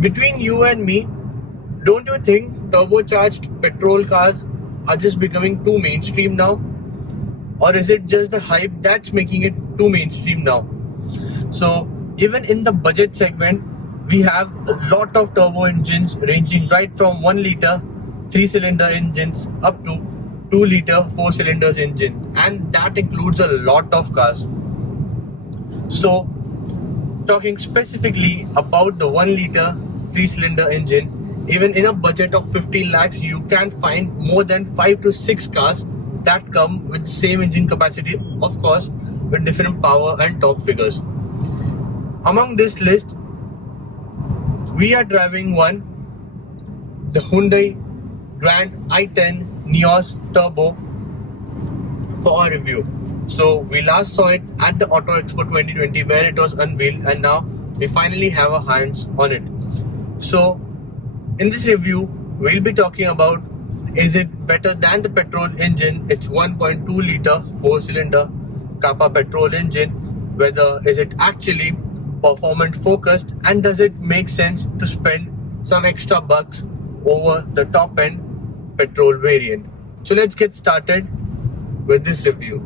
Between you and me, don't you think turbocharged petrol cars are just becoming too mainstream now? Or is it just the hype that's making it too mainstream now? So even in the budget segment, we have a lot of turbo engines ranging right from 1 liter 3-cylinder engines up to 2 liter 4 cylinders engine, and that includes a lot of cars. So talking specifically about the 1 liter 3-cylinder engine, even in a budget of 15 lakhs, you can find more than 5 to 6 cars that come with the same engine capacity, of course, with different power and torque figures. Among this list, we are driving one, the Hyundai Grand i10 Nios Turbo, for a review. So we last saw it at the Auto Expo 2020 where it was unveiled, and now we finally have our hands on it. So in this review, we'll be talking about, is it better than the petrol engine? It's 1.2 liter 4-cylinder Kappa petrol engine. Whether is it actually performance focused, and does it make sense to spend some extra bucks over the top end petrol variant? So let's get started with this review.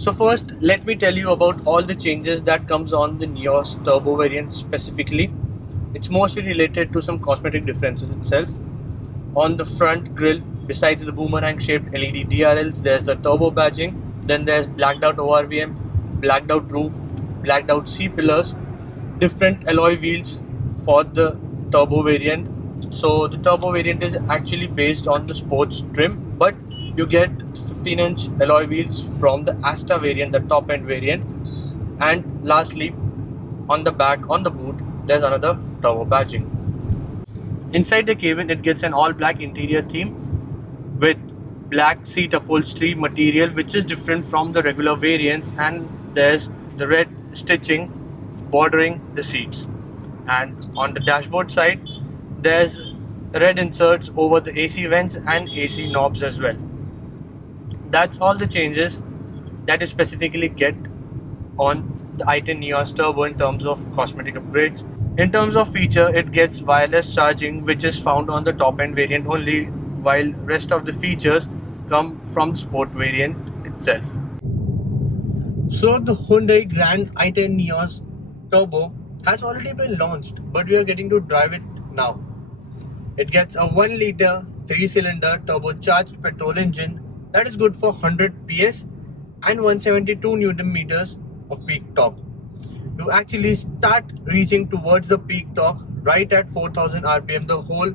So first, let me tell you about all the changes that comes on the Nios Turbo variant specifically. It's mostly related to some cosmetic differences itself. On the front grille, besides the boomerang-shaped LED DRLs, there's the turbo badging. Then there's blacked out ORVM, blacked out roof, blacked out C-pillars, different alloy wheels for the turbo variant. So the turbo variant is actually based on the sports trim, but you get 15-inch alloy wheels from the Asta variant, the top end variant. And lastly, on the back, on the boot, there's another turbo badging. Inside the cabin, it gets an all black interior theme with black seat upholstery material, which is different from the regular variants, and there's the red stitching bordering the seats. And on the dashboard side, there's red inserts over the AC vents and AC knobs as well. That's all the changes that you specifically get on the i10 Nios Turbo in terms of cosmetic upgrades. In terms of feature, it gets wireless charging, which is found on the top end variant only, while rest of the features come from the sport variant itself. So the Hyundai Grand i10 Nios Turbo has already been launched, but we are getting to drive it now. It gets a 1 liter 3-cylinder turbocharged petrol engine that is good for 100 PS and 172 Newton meters of peak torque. You actually start reaching towards the peak torque right at 4000 RPM. The whole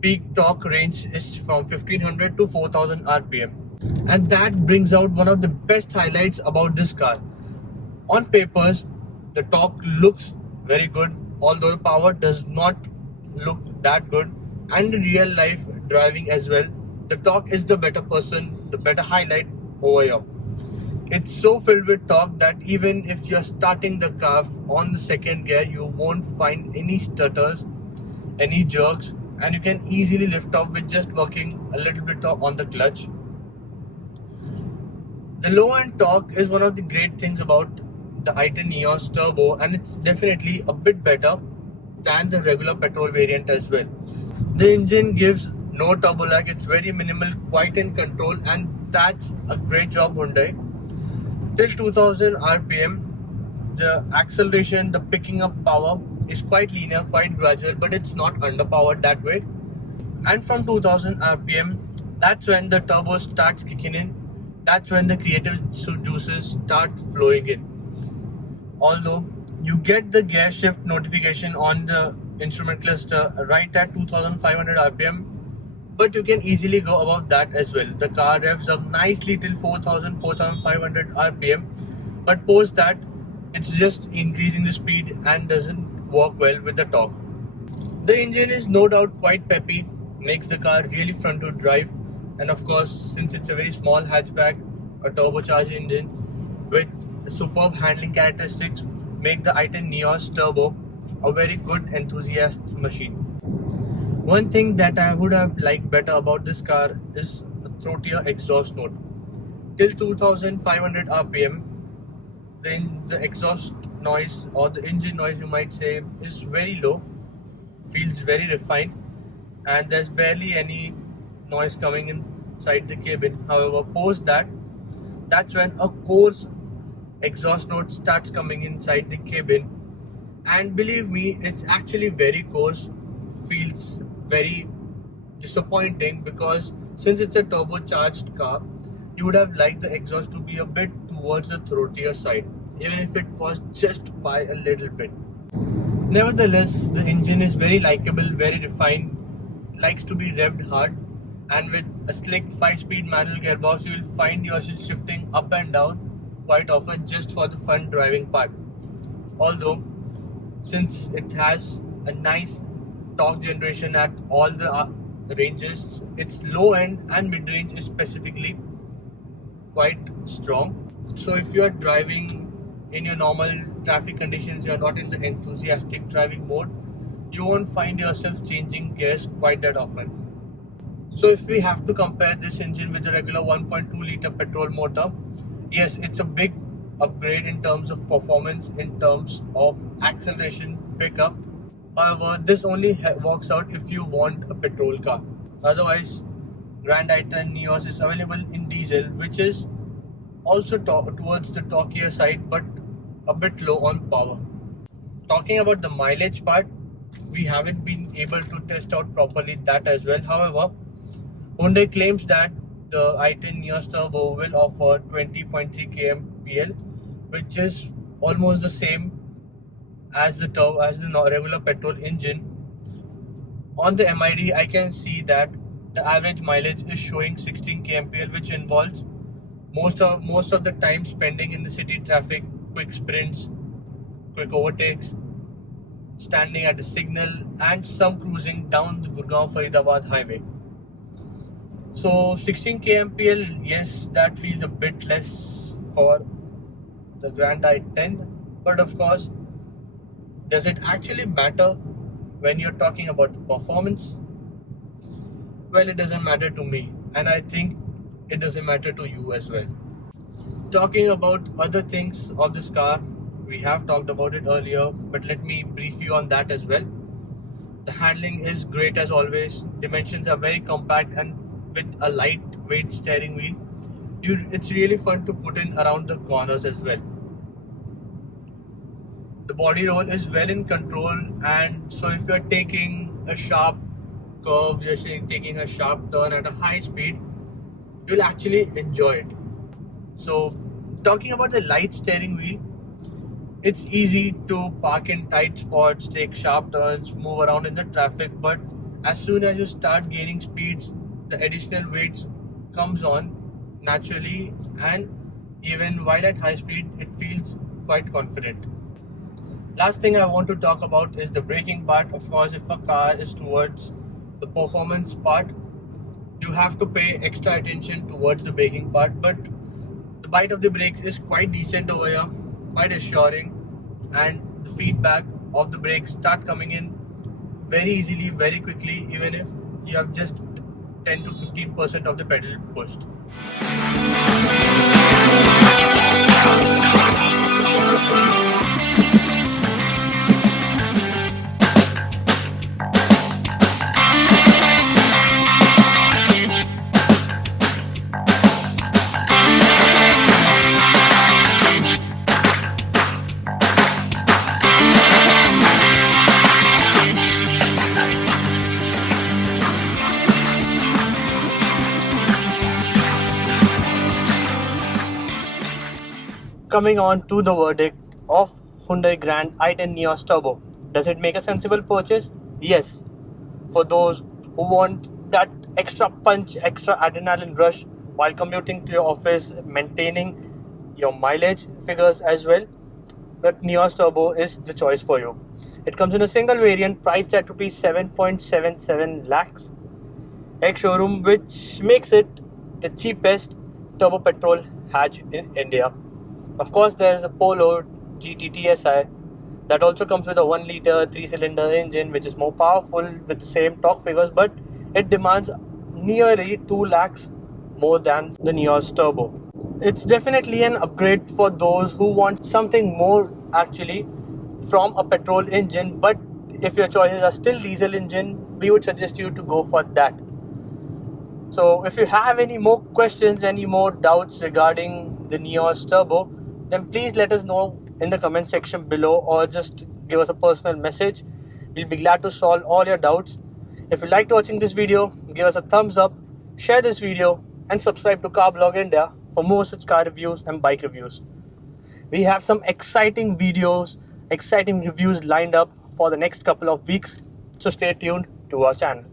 peak torque range is from 1500 to 4000 RPM. And that brings out one of the best highlights about this car. On papers, the torque looks very good, although the power does not look that good. And in real life driving as well, the torque is the better highlight over here. It's so filled with torque that even if you're starting the car on the second gear, you won't find any stutters, any jerks, and you can easily lift off with just working a little bit on the clutch. The low end torque is one of the great things about the i10 Nios Turbo, and it's definitely a bit better than the regular petrol variant as well. The engine gives no turbo lag, it's very minimal, quite in control, and that's a great job Hyundai. Till 2000 RPM, the acceleration, the picking up power is quite linear, quite gradual, but it's not underpowered that way. And from 2000 RPM, that's when the turbo starts kicking in. That's when the creative juices start flowing in. Although you get the gear shift notification on the instrument cluster right at 2500 RPM, but you can easily go above that as well. The car revs up nicely till 4,500 rpm, but post that it's just increasing the speed and doesn't work well with the torque. The engine is no doubt quite peppy, makes the car really fun to drive, and of course, since it's a very small hatchback, a turbocharged engine with superb handling characteristics make the i10 Nios Turbo a very good enthusiast machine. One thing that I would have liked better about this car is a throatier exhaust note. Till 2500 rpm, the exhaust noise, or the engine noise you might say, is very low, feels very refined, and there's barely any noise coming inside the cabin. However, post that, that's when a coarse exhaust note starts coming inside the cabin, and believe me, it's actually very coarse, feels very disappointing, because since it's a turbocharged car, you would have liked the exhaust to be a bit towards the throatier side, even if it was just by a little bit. Nevertheless, the engine is very likable, very refined, likes to be revved hard, and with a slick 5-speed manual gearbox, you will find yourself shifting up and down quite often just for the fun driving part. Although, since it has a nice torque generation at all the ranges, its low end and mid range is specifically quite strong. So if you are driving in your normal traffic conditions, you are not in the enthusiastic driving mode, you won't find yourself changing gears quite that often. So if we have to compare this engine with the regular 1.2 liter petrol motor, yes, it's a big upgrade in terms of performance, in terms of acceleration, pickup. However, this only works out if you want a petrol car. Otherwise, Grand i10 Nios is available in diesel, which is also towards the torquier side, but a bit low on power. Talking about the mileage part, we haven't been able to test out properly that as well. However, Hyundai claims that the i10 Nios Turbo will offer 20.3 kmpl, which is almost the same as the regular petrol engine. On the MID, I can see that the average mileage is showing 16 kmpl, which involves most of the time spending in the city traffic, quick sprints, quick overtakes, standing at a signal, and some cruising down the Gurgaon-Faridabad highway. So 16 kmpl, yes, that feels a bit less for the Grand i10, but of course, does it actually matter when you're talking about the performance? Well, it doesn't matter to me, and I think it doesn't matter to you as well. Talking about other things of this car, we have talked about it earlier, but let me brief you on that as well. The handling is great as always. Dimensions are very compact, and with a lightweight steering wheel, it's really fun to put in around the corners as well. The body roll is well in control, and so if you're taking a sharp curve, you're taking a sharp turn at a high speed, you'll actually enjoy it. So talking about the light steering wheel, it's easy to park in tight spots, take sharp turns, move around in the traffic, but as soon as you start gaining speeds, the additional weights comes on naturally, and even while at high speed, it feels quite confident. Last thing I want to talk about is the braking part. Of course, if a car is towards the performance part, you have to pay extra attention towards the braking part, but the bite of the brakes is quite decent over here, quite assuring, and the feedback of the brakes start coming in very easily, very quickly, even if you have just 10 to 15% of the pedal pushed. Coming on to the verdict of Hyundai Grand i10 Nios Turbo. Does it make a sensible purchase? Yes. For those who want that extra punch, extra adrenaline rush while commuting to your office, maintaining your mileage figures as well, the Nios Turbo is the choice for you. It comes in a single variant priced at rupees 7.77 lakhs ex-showroom, which makes it the cheapest turbo petrol hatch in India. Of course, there's a Polo GT that also comes with a 1 liter 3-cylinder engine, which is more powerful with the same torque figures, but it demands nearly 2 lakhs more than the Nios Turbo. It's definitely an upgrade for those who want something more actually from a petrol engine, but if your choices are still diesel engine, we would suggest you to go for that. So if you have any more questions, any more doubts regarding the Nios Turbo, then please let us know in the comment section below, or just give us a personal message. We'll be glad to solve all your doubts. If you liked watching this video, give us a thumbs up, share this video, and subscribe to Car Blog India for more such car reviews and bike reviews. We have some exciting videos, exciting reviews lined up for the next couple of weeks, so stay tuned to our channel.